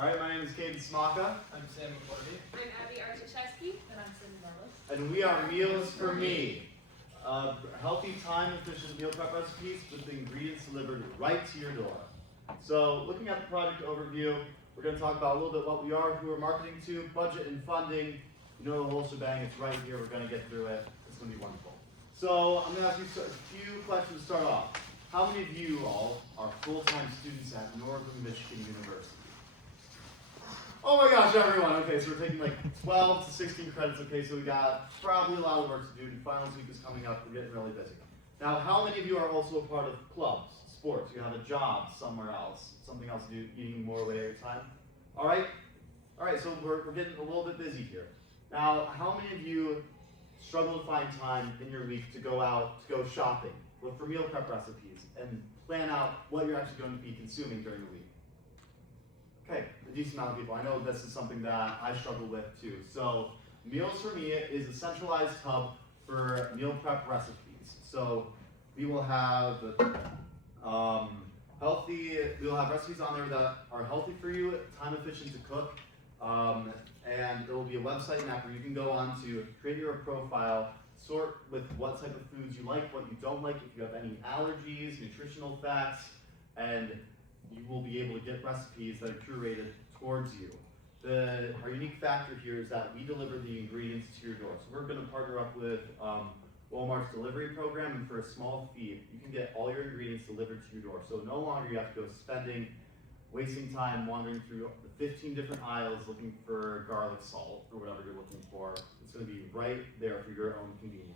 All right, my name is Caden Smaka. I'm Sam McCordy. I'm Abby Archishevsky. And I'm Cindy Marlis. And we are Meals for Me. Healthy, time-efficient meal prep recipes with the ingredients delivered right to your door. So looking at the project overview, we're going to talk about a little bit what we are, who we're marketing to, budget and funding. You know the whole shebang, it's right here. We're going to get through it. It's going to be wonderful. So I'm going to ask you a few questions to start off. How many of you all are full-time students at Northern Michigan University? Oh my gosh, everyone. Okay, so we're taking like 12 to 16 credits. Okay, so we got probably a lot of work to do. The finals week is coming up. We're getting really busy. Now, how many of you are also a part of clubs, sports? You have a job somewhere else, something else to do, eating more away at your time? All right, so we're getting a little bit busy here. Now, how many of you struggle to find time in your week to go out, to go shopping, look for meal prep recipes, and plan out what you're actually going to be consuming during the week? Okay, a decent amount of people. I know this is something that I struggle with too. So Meals for Me is a centralized hub for meal prep recipes. So we will have recipes on there that are healthy for you, time efficient to cook, and there will be a website and app where you can go on to create your profile, sort with what type of foods you like, what you don't like, if you have any allergies, nutritional facts, and you will be able to get recipes that are curated towards you. Our unique factor here is that we deliver the ingredients to your door. So we're going to partner up with Walmart's delivery program, and for a small fee, you can get all your ingredients delivered to your door. So no longer you have to go wasting time wandering through the 15 different aisles looking for garlic salt or whatever you're looking for. It's going to be right there for your own convenience.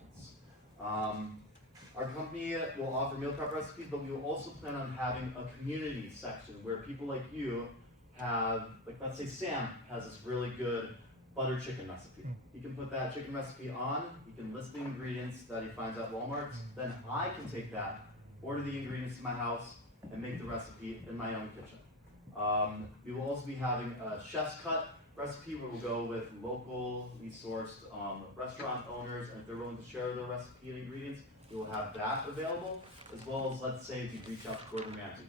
Our company will offer meal prep recipes, but we will also plan on having a community section where people like you have, like let's say Sam has this really good butter chicken recipe. He can put that chicken recipe on, he can list the ingredients that he finds at Walmart, then I can take that, order the ingredients to my house, and make the recipe in my own kitchen. We will also be having a chef's cut recipe where we'll go with locally sourced restaurant owners, and if they're willing to share their recipe and ingredients, we will have that available, as well as, let's say, if you reach out to Gordon Ramsay,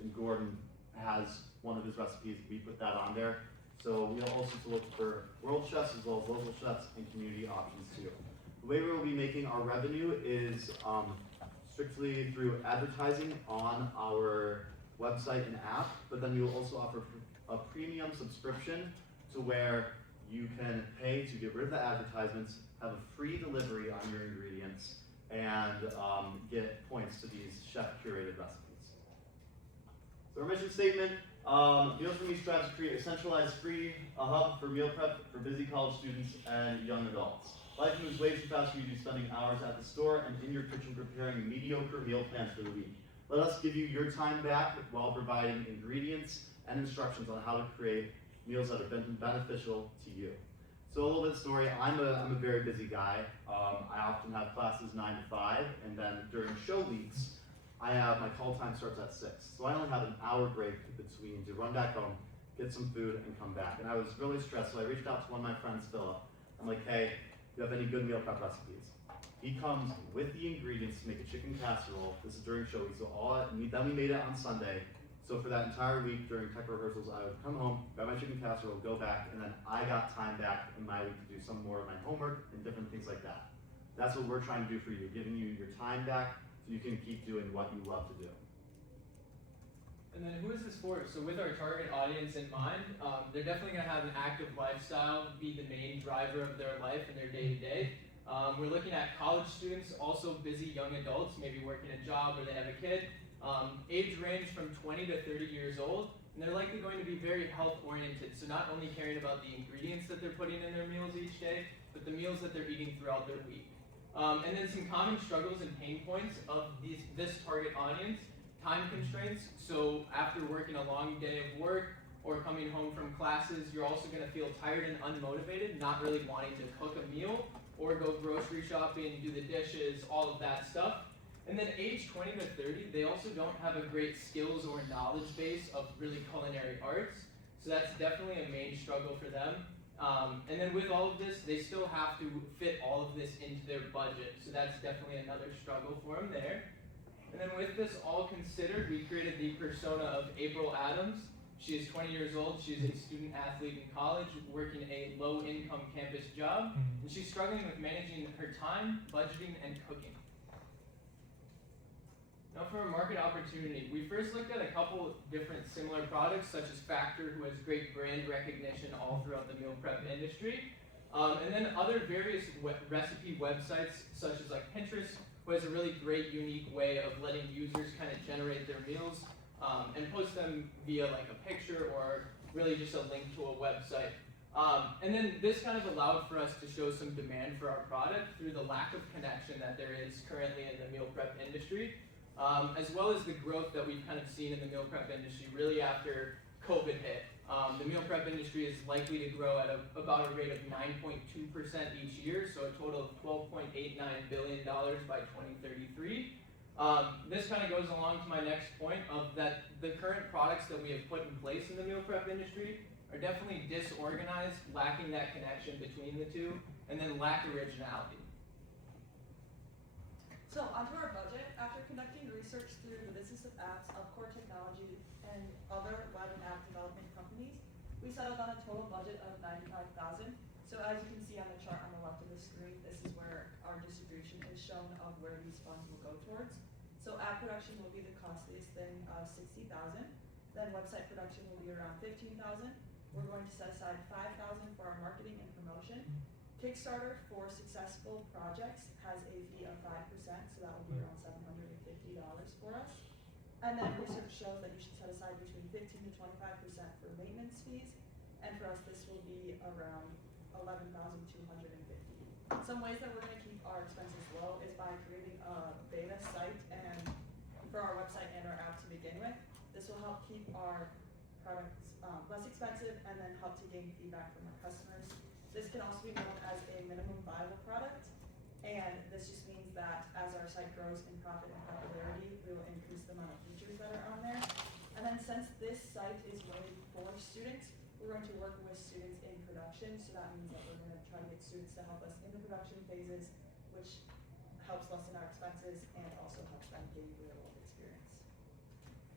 and Gordon has one of his recipes, we put that on there. So we'll also look for world chefs as well as local chefs and community options too. The way we will be making our revenue is strictly through advertising on our website and app, but then we will also offer a premium subscription to where you can pay to get rid of the advertisements, have a free delivery on your ingredients, and get points to these chef-curated recipes. So our mission statement, Meals for Me strives to create a centralized free hub for meal prep for busy college students and young adults. Life moves way too fast for you to be spending hours at the store and in your kitchen preparing mediocre meal plans for the week. Let us give you your time back while providing ingredients and instructions on how to create meals that are beneficial to you. So a little bit of story, I'm a very busy guy. I often have classes 9 to 5, and then during show weeks, my call time starts at 6. So I only have an hour break between to run back home, get some food, and come back. And I was really stressed, so I reached out to one of my friends, Philip. I'm like, hey, do you have any good meal prep recipes? He comes with the ingredients to make a chicken casserole. This is during show week, so then we made it on Sunday. So for that entire week during tech rehearsals, I would come home, grab my chicken casserole, go back, and then I got time back in my week to do some more of my homework and different things like that. That's what we're trying to do for you, giving you your time back so you can keep doing what you love to do. And then who is this for? So with our target audience in mind, they're definitely going to have an active lifestyle be the main driver of their life and their day-to-day. We're looking at college students, also busy young adults, maybe working a job or they have a kid. Age range from 20 to 30 years old, and they're likely going to be very health-oriented, so not only caring about the ingredients that they're putting in their meals each day, but the meals that they're eating throughout their week. And then some common struggles and pain points of this target audience: time constraints. So after working a long day of work or coming home from classes, you're also going to feel tired and unmotivated, not really wanting to cook a meal or go grocery shopping, do the dishes, all of that stuff. And then age 20 to 30, they also don't have a great skills or knowledge base of really culinary arts. So that's definitely a main struggle for them. And then with all of this, they still have to fit all of this into their budget. So that's definitely another struggle for them there. And then with this all considered, we created the persona of April Adams. She is 20 years old. She's a student athlete in college, working a low-income campus job, and she's struggling with managing her time, budgeting, and cooking. Now for a market opportunity, we first looked at a couple different similar products, such as Factor, who has great brand recognition all throughout the meal prep industry, and then other various recipe websites, such as like Pinterest, who has a really great, unique way of letting users kind of generate their meals and post them via like a picture or really just a link to a website. And then this kind of allowed for us to show some demand for our product through the lack of connection that there is currently in the meal prep industry. As well as the growth that we've kind of seen in the meal prep industry really after COVID hit. The meal prep industry is likely to grow at about a rate of 9.2% each year, so a total of $12.89 billion by 2033. This kind of goes along to my next point of that the current products that we have put in place in the meal prep industry are definitely disorganized, lacking that connection between the two, and then lack originality. So onto our budget. After conducting research through the business of apps, Upcore Technology, and other web and app development companies, we settled on a total budget of $95,000. So as you can see on the chart on the left of the screen, this is where our distribution is shown of where these funds will go towards. So app production will be the costliest thing of $60,000. Then website production will be around $15,000. We're going to set aside $5,000 for our marketing and promotion. Kickstarter for successful projects has a fee of 5%, so that will be around $750 for us. And then research shows that you should set aside between 15 to 25% for maintenance fees, and for us this will be around $11,250. Some ways that we're going to keep our expenses low is by creating a beta site and for our website and our app to begin with. This will help keep our products less expensive and then help to gain feedback from our customers. This can also be known as a minimum viable product, and this just means that as our site grows in profit and popularity, we will increase the amount of features that are on there. And then since this site is really for students, we're going to work with students in production, so that means that we're going to try to get students to help us in the production phases, which helps lessen our expenses and also helps them gain real world experience.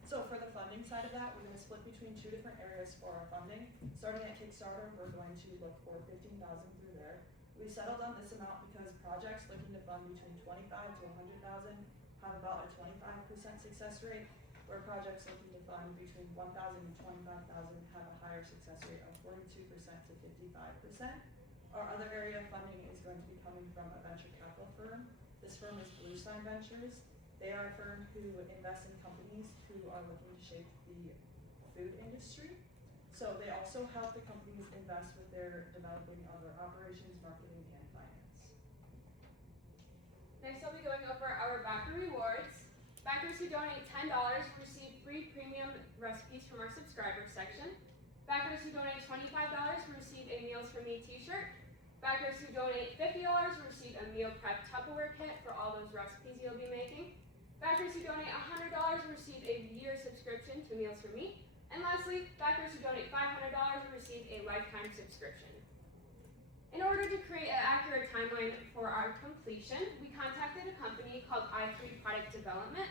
So for the funding side of that, we're going to split between two different areas for our funding. Starting at Kickstarter, we're going to look for $15,000 through there. We settled on this amount because projects looking to fund between $25,000 to $100,000 have about a 25% success rate, where projects looking to fund between $1,000 and $25,000 have a higher success rate of 42% to 55%. Our other area of funding is going to be coming from a venture capital firm. This firm is Blue Sign Ventures. They are a firm who invest in companies who are looking to shape the food industry. So they also help the companies invest with their developing of their operations, marketing, and finance. Next, I'll be going over our backer rewards. Backers who donate $10 will receive free premium recipes from our subscribers section. Backers who donate $25 will receive a Meals for Me t-shirt. Backers who donate $50 will receive a meal prep Tupperware kit for all those recipes you'll be making. Backers who donate $100 will receive a year subscription to Meals for Me. And lastly, backers who donate $500 will receive a lifetime subscription. In order to create an accurate timeline for our completion, we contacted a company called i3 Product Development.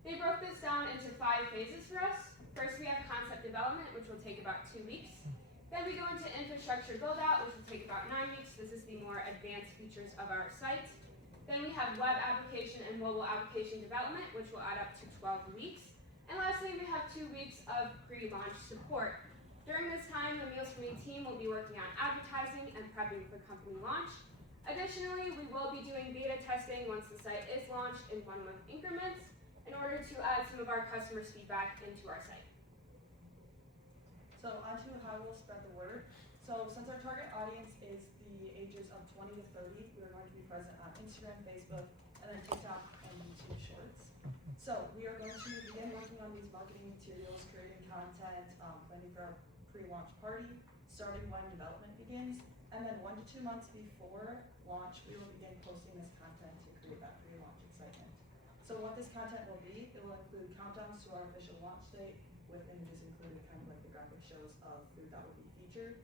They broke this down into 5 phases for us. First, we have concept development, which will take about 2 weeks. Then we go into infrastructure build out, which will take about 9 weeks. This is the more advanced features of our site. Then we have web application and mobile application development, which will add up to 12 weeks. And lastly, we have 2 weeks of pre-launch support. During this time, the Meals for Me team will be working on advertising and prepping for company launch. Additionally, we will be doing beta testing once the site is launched in 1-month increments in order to add some of our customers' feedback into our site. So onto how we'll spread the word. So since our target audience is the ages of 20 to 30, we are going to be present on Instagram, Facebook, and then TikTok and YouTube Shorts. So we are going to begin working on these marketing materials, creating content, planning for our pre-launch party, starting when development begins, and then 1 to 2 months before launch, we will begin posting this content to create that pre-launch excitement. So what this content will be, it will include countdowns to our official launch date, with images included, kind of like the graphic shows of food that will be featured.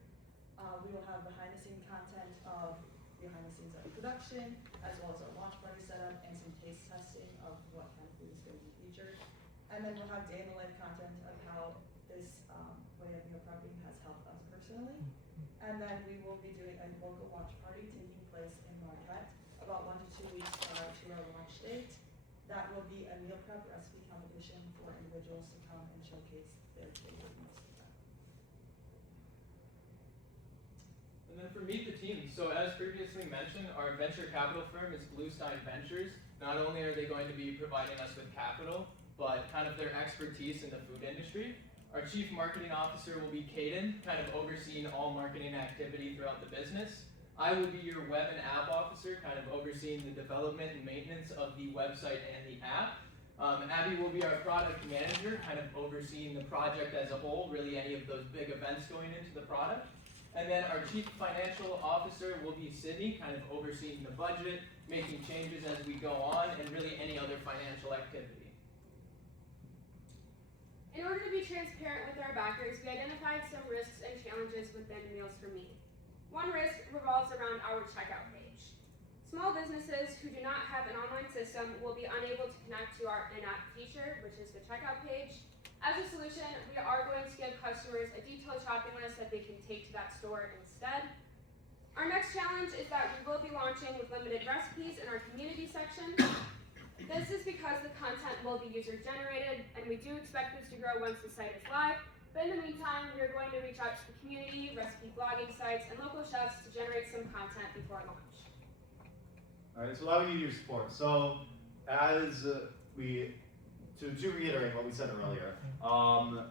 We will have behind the scenes content of behind the scenes of production, as well as our launch party setup and some taste testing of what kind of food is going to be featured. And then we'll have day in the life content of how this And then we will be doing a local launch party taking place in Marquette about 1 to 2 weeks prior to our launch date. That will be a meal prep recipe competition for individuals to come and showcase their favorite meals. And then for Meet the Team, so as previously mentioned, our venture capital firm is Bluestein Ventures. Not only are they going to be providing us with capital, but kind of their expertise in the food industry. Our Chief Marketing Officer will be Caden, kind of overseeing all marketing activity throughout the business. I will be your web and app officer, kind of overseeing the development and maintenance of the website and the app. Abby will be our product manager, kind of overseeing the project as a whole, really any of those big events going into the product. And then our Chief Financial Officer will be Sydney, kind of overseeing the budget, making changes as we go on, and really any other financial activity. In order to be transparent with our backers, we identified some risks and challenges within Meals for Me. One risk revolves around our checkout page. Small businesses who do not have an online system will be unable to connect to our in-app feature, which is the checkout page. As a solution, we are going to give customers a detailed shopping list that they can take to that store instead. Our next challenge is that we will be launching with limited recipes in our community section. This is because the content will be user-generated, and we do expect this to grow once the site is live. But in the meantime, we are going to reach out to the community, recipe blogging sites, and local chefs to generate some content before launch. All right, so why we need your support. So, to reiterate what we said earlier,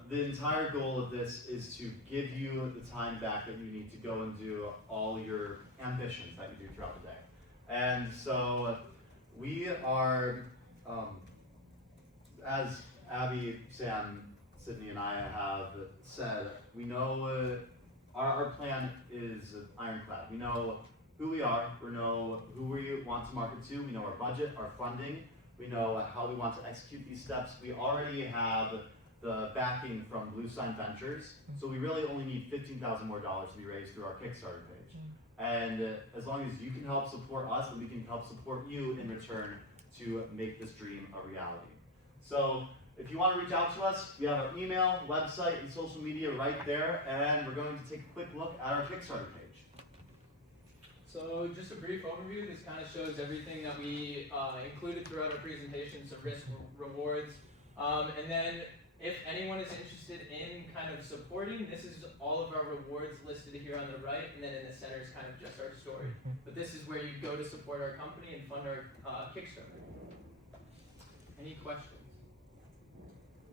the entire goal of this is to give you the time back that you need to go and do all your ambitions that you do throughout the day. And so, we are, as Abby, Sam, Sydney, and I have said, we know our plan is ironclad. We know who we are, we know who we want to market to, we know our budget, our funding, we know how we want to execute these steps. We already have the backing from Bluestein Ventures, so we really only need $15,000 more to be raised through our Kickstarter page. And as long as you can help support us, then we can help support you in return to make this dream a reality. So if you want to reach out to us, we have our email, website, and social media right there, and we're going to take a quick look at our Kickstarter page. So just a brief overview, this kind of shows everything that we included throughout our presentation, so risk, rewards, and then if anyone is interested in kind of supporting, this is all of our rewards listed here on the right, and then in the center is kind of just our story. But this is where you go to support our company and fund our Kickstarter. Any questions?